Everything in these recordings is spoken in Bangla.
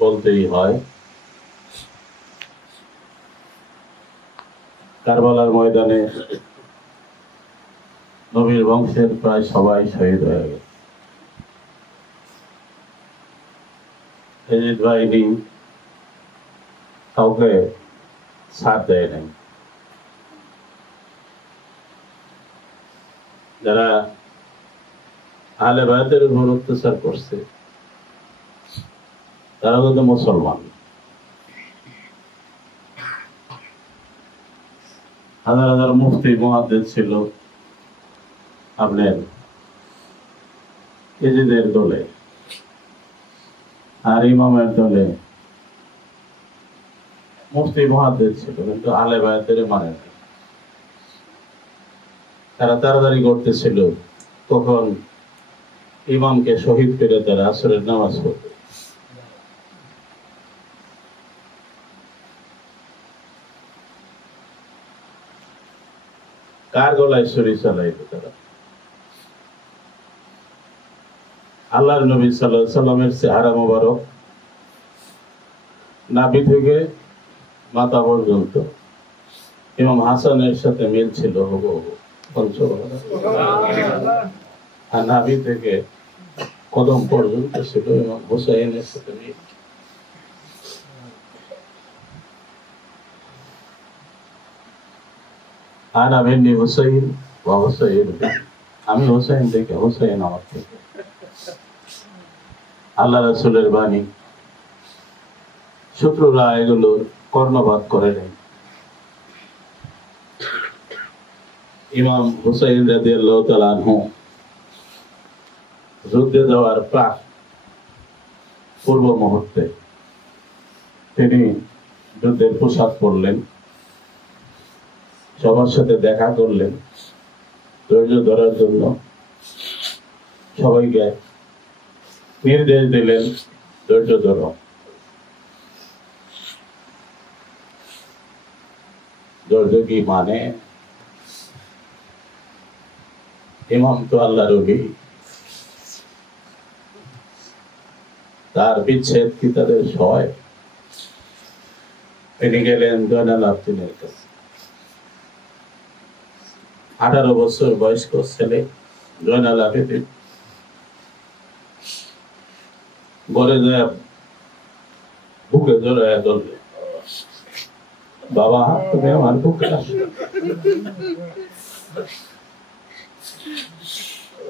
বলতেই হয়। কারবালার ময়দানে নবীর বংশের প্রায় সবাই শহীদ হয়ে গেল। ইয়াজিদ বাহিনী কাউকে ছাড় দেয় নাই। যারা আহলে বায়তের উপর অত্যাচার করছে তারা কিন্তু মুসলমান। হাজার হাজার মুফতি মুহাদ্দিস ছিল আপনার ইয়াজিদের দলে, আর ইমামের দলে মুফতি মুহাদ্দিস ছিল, কিন্তু আহলে বায়তের মানে না। তারা তাড়াতাড়ি করতেছিল তখন ইমামকে শহীদ করে তারা আসরের নামাজ পড়বে। কার গলায় ছুরি চালাইবে তারা? আল্লাহর নবী সাল্লাল্লাহু আলাইহি সাল্লামের চেহারা মোবারক নাভি থেকে মাথা পর্যন্ত ইমাম হাসানের সাথে মিল ছিল হুবহু, আর নাভি থেকে কদম পর্যন্ত ছিল ইমাম হুসাইনের সাথে মিল। আর আমি হুসাইন বা হুসাইন, আমি হুসাইন থেকে, হুসাইন আমার থেকে। আল্লাহ রাসূলের বাণী, শত্রুরা এগুলোর কর্ণপাত করে নেই। ইমাম হুসাইন রাদিয়াল্লাহু তাআলা আনহু যুদ্ধে যাওয়ার প্রাক পূর্ব মুহূর্তে তিনি যুদ্ধের পোশাক পরলেন, সবার সাথে দেখা করলেন, ধৈর্য ধরার জন্য সবাইকে নির্দেশ দিলেন, ধৈর্য ধরো। ধৈর্য কি মানে? ইমাম তো আল্লাহর ওলি, তার বিচ্ছেদ কি তাদের সয়? তিনি গেলেন জয়নাল আবদিনের কাছে। 18 বছর বয়স্ক ছেলে জয়নাল আবেদিন বলে যায়, বুকে জড়ায় ধরলে, বাবা তুমি আমার বুকে আসো,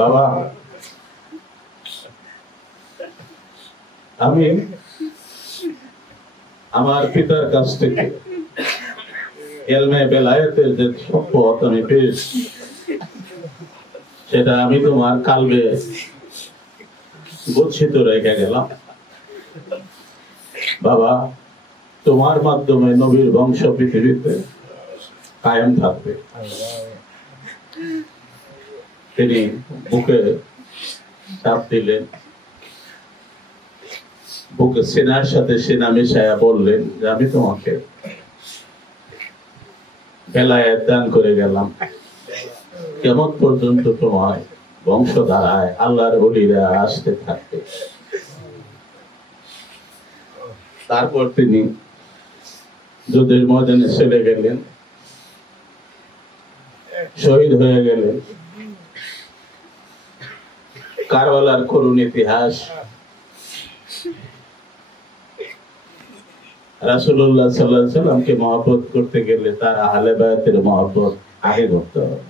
বাবা আমি আমার পিতার কাছ থেকে ইলমে বেলায়েতের যে সম্পদ আমি পেয়েছি সেটা আমি তোমার কালবে গচ্ছিত রেখে গেলাম। বাবা তোমার মাধ্যমে নবীর বংশ পৃথিবীতে কায়েম থাকবে। তিনি বুকে চাপ দিলেন, বুকে সিনার সাথে সিনা মিশায়া বললেন যে আমি তোমাকে বেলায়েত দান করে গেলাম, কেমন পর্যন্ত তোমার বংশধারায় আল্লাহর ওলিরা আসতে থাকবে। তারপর তিনি যুদ্ধের ময়দানে চলে গেলেন, শহীদ হয়ে গেলেন। কারবালার করুণ ইতিহাস রাসূলুল্লাহ সাল্লাল্লাহু আলাইহি সাল্লামকে মহব্বত করতে গেলে তার আহলে বায়াতের মহব্বত আগে করতে হবে।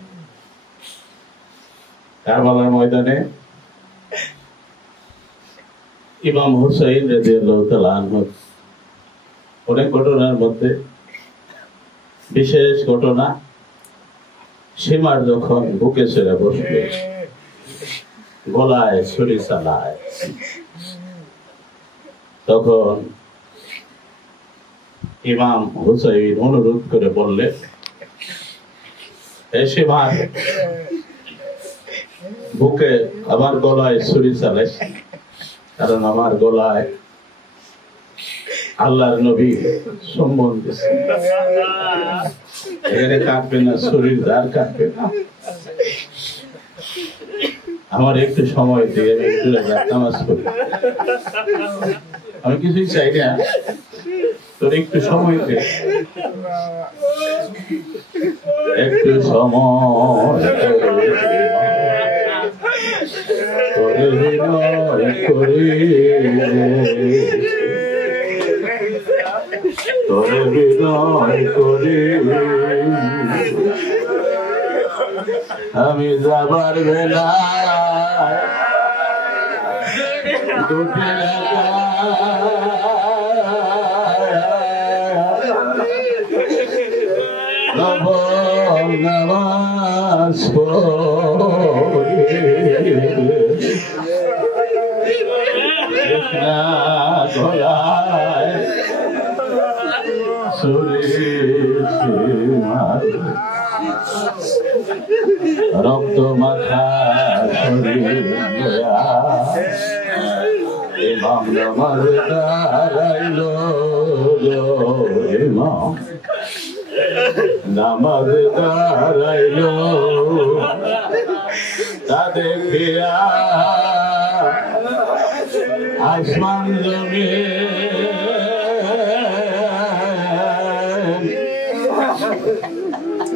কারবালার ময়দানে ইমাম হুসাইন রাদিয়াল্লাহু তাআলা আনহু অনেক ঘটনার মধ্যে বিশেষ ঘটনা, সীমার যখন বুকে ছেড়ে বসবে, গলায় ছুরি চালায়, তখন ইমাম হুসাইন অনুরোধ করে বললেন, এই সীমার বুকে আমার গলায় ছুরি চালাইস, কারণ আমার গলায় আল্লাহর নবী সম্মান দিয়েছে, এখানে কাটবে না, শরীর দ্বার কাটবে না। আমার একটু সময় দিয়ে আমি একটু নামাজ পড়ি। আমি কিছুই চাই না, তোর একটু সময় দে, একটু সময় তোরে বিনয় করি, তোরে বিনয় করি, আমি যাবার বেলা দুটি নামাজ গলায় রক্ত মাথা ইমাম নামাজ দাঁড়াইল, ইমাম নামাজ দাঁড়াইল, তা দেখিয়া আসমান জমিন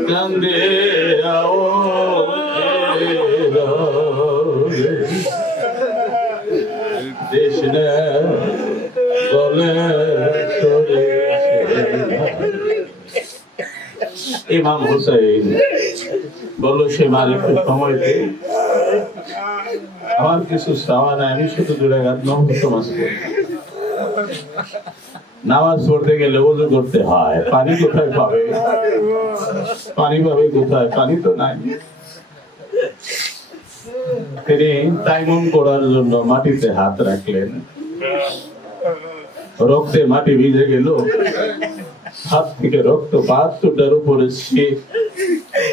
কান্দে দেশে বলে ইমাম হুসাইন বলল, সে মার একটু সময় দে, আমার কিছু চাওয়া নাই, আমি শুধু দূরে নামাজ পড়তে গেলে ওযু করতে হয়, পানি কোথায় পাবে, পানি পাবে কোথায়, পানি তো নাই। তিনি তাইমুম করার জন্য মাটিতে হাত রাখলেন, রক্তে মাটি ভিজে গেল, হাত থেকে রক্ত বাহাত্তরটার উপরে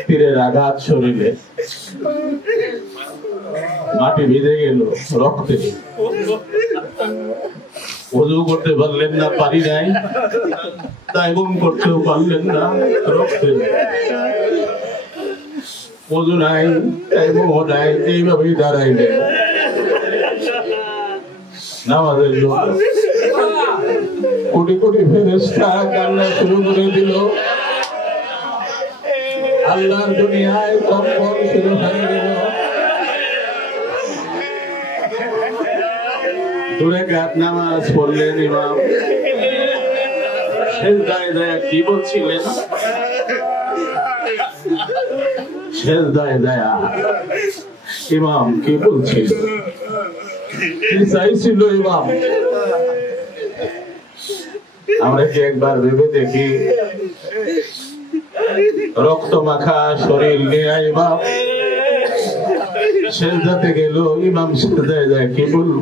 তীরের আঘাত শরীরে, মাটি ভিজে গেল রক্তে, ওযু করতে পারলেন না, পানি নাই, তাইমুম করতেও পারলেন না, রক্তে ওযু নাই, তাইমুমও নাই, এইভাবেই দাঁড়াইলেন নামাজের জন্য। কোটি কোটি ফেরেশতা কান্না শুরু করে দিল, আল্লাহর দুনিয়ায় কম্পন শুরু হয়ে গেল। দূরে কাত নামাজ পড়লেন ইমাম, সেজদায় যায় কি বলছিলেন, সেজদায় যায় ইমাম কি বলছিল, কি চাইছিল ইমাম, আমরা কি একবার ভেবে দেখি, রক্ত মাখা শরীর নিয়ে ইমাম সেজদাতে গেল, ইমাম সেজদায় যায় কি বলল,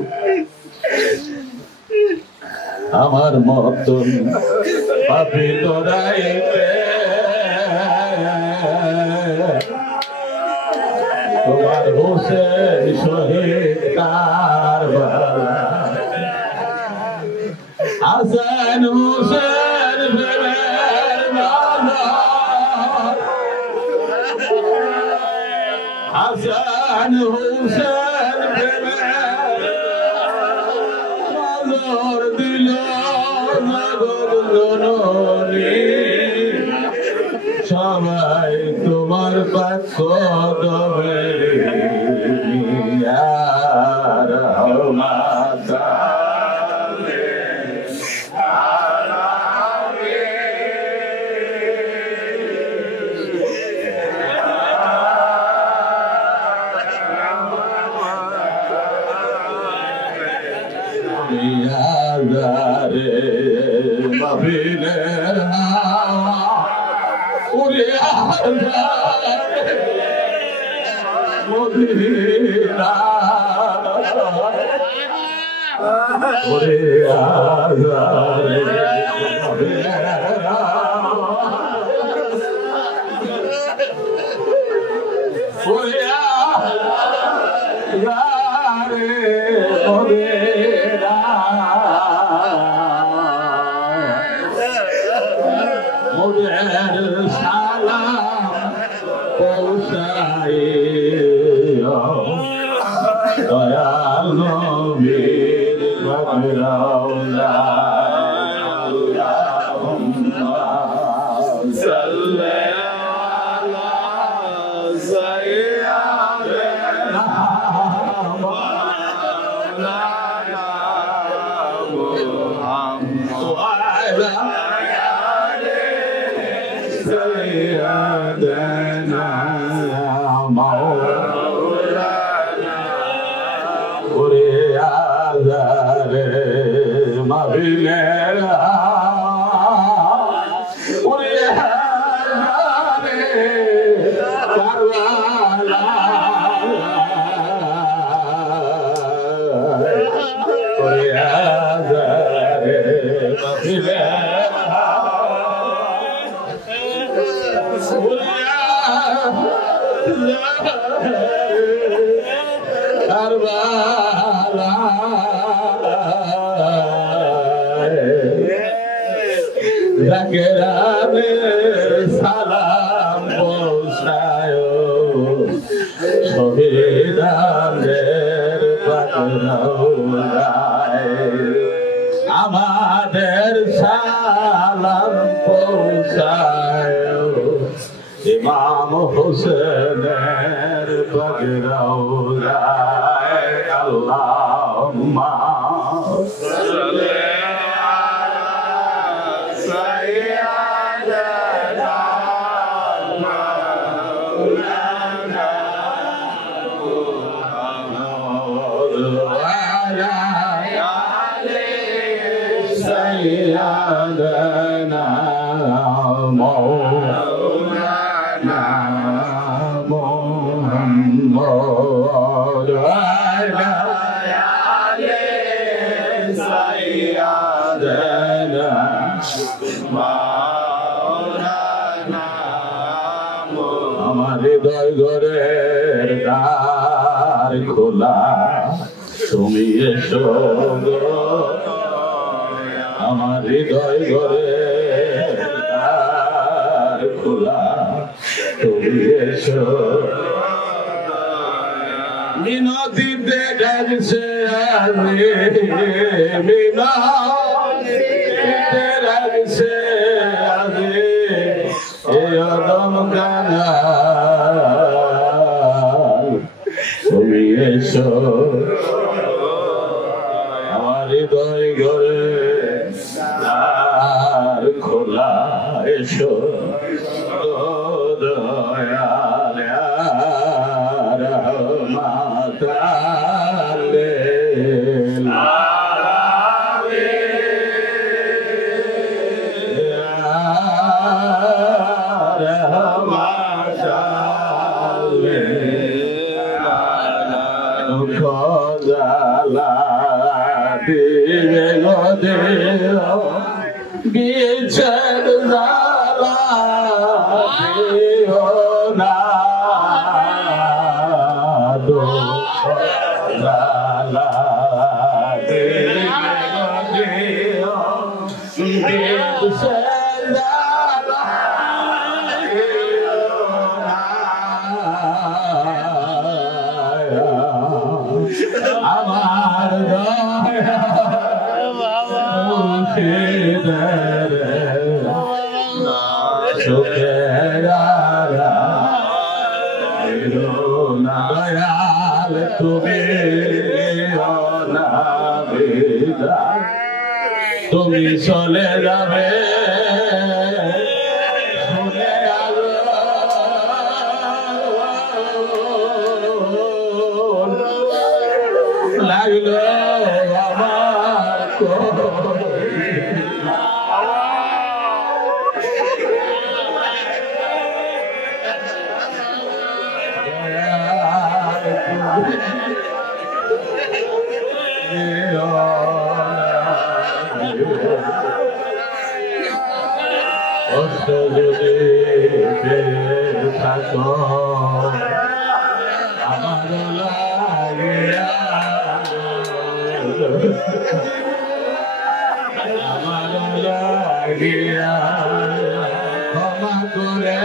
আমার মতন পাপী লড়াইতে তোমার হোসেন শহীদ কারবালা, হাসান হোসেন প্রেমের বাজার, হাসান হোসেন প্রেমের বাজার দিল নগর জননী, সবাই তোমার পক্ষ দবে মাতা মাহফিলের উড়ে মদিনা ওরে আজারে ওরে আজারে মদিনা মোদের সালাম পৌঁছায় দয়াল নবীর সালাম পৌঁছায় শহীদাদের আমাদের সালাম পৌঁছায় ইমাম হোসেনের বগরৌলায় আল্লাহুম্মা সাল্লি سيدنا مولانا محمد وعلى آله سيدنا مولانا আমার হৃদয় ঘরের দ্বার খোলা তুমি এসো আমার হৃদয় ঘরে খোলা তুমি এসো মিনতিতে ডাকছে আমি মিনতিতে ডাকছে আমি এই অদম কাঙাল তুমি এসো আমার হৃদয় ঘরে খোলা এসো দয়াল রহমতালে রহমতালে খোদালা দিবে গো বিছর জালা দিও না দুঃখ জালা দিও বিছর জালা দিও না আমার দয়া দয়াল তুমি তুমি চলে যাবে লাগলো আমার যদি থাকো আমার লাগিয়া আমার লাগিয়া ক্ষমা করে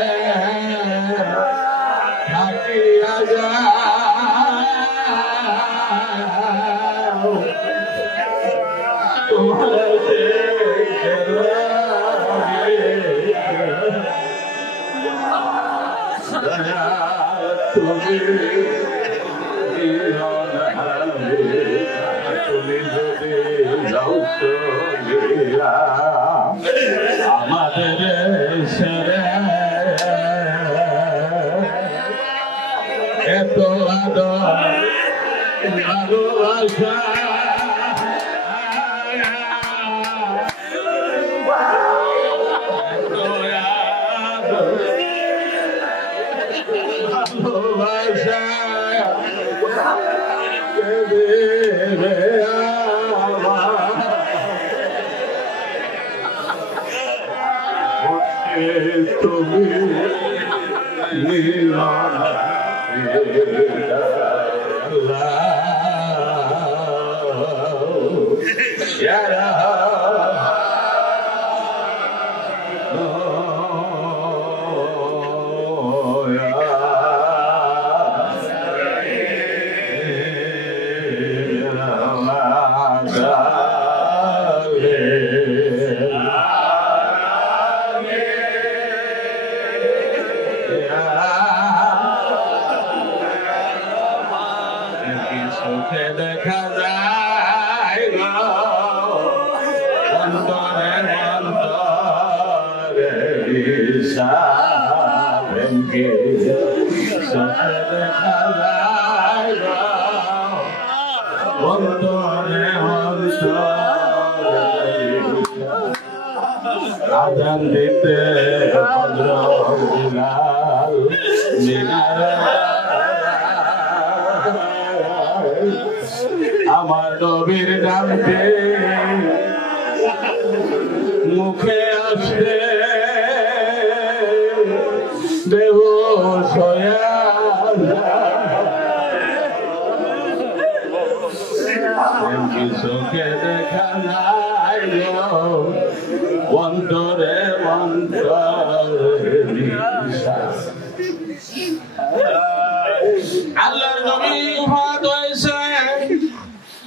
থাকিয়া যাও তুমি যদি যাও চলিয়া আমাদের সেরে এত আদর ভালোবাসা ভালোবাসা তুমি সুখে দেখা যায় অন্তরে অন্তরে সুখে দেখা যায় অন্তরে অন্তরে আজান দিতে ভদ্র বিলাল মিনারে আমার নবীর নামতে মুখে আসে বেহুশ হয়ে চোখে দেখা নাই অন্তরে অন্তরে আল্লাহর নবী ওফাত হয়েছে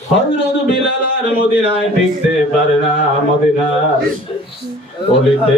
হযরত বিলাল আর মদিনায় টিকতে পারে না মদিনার অলিতে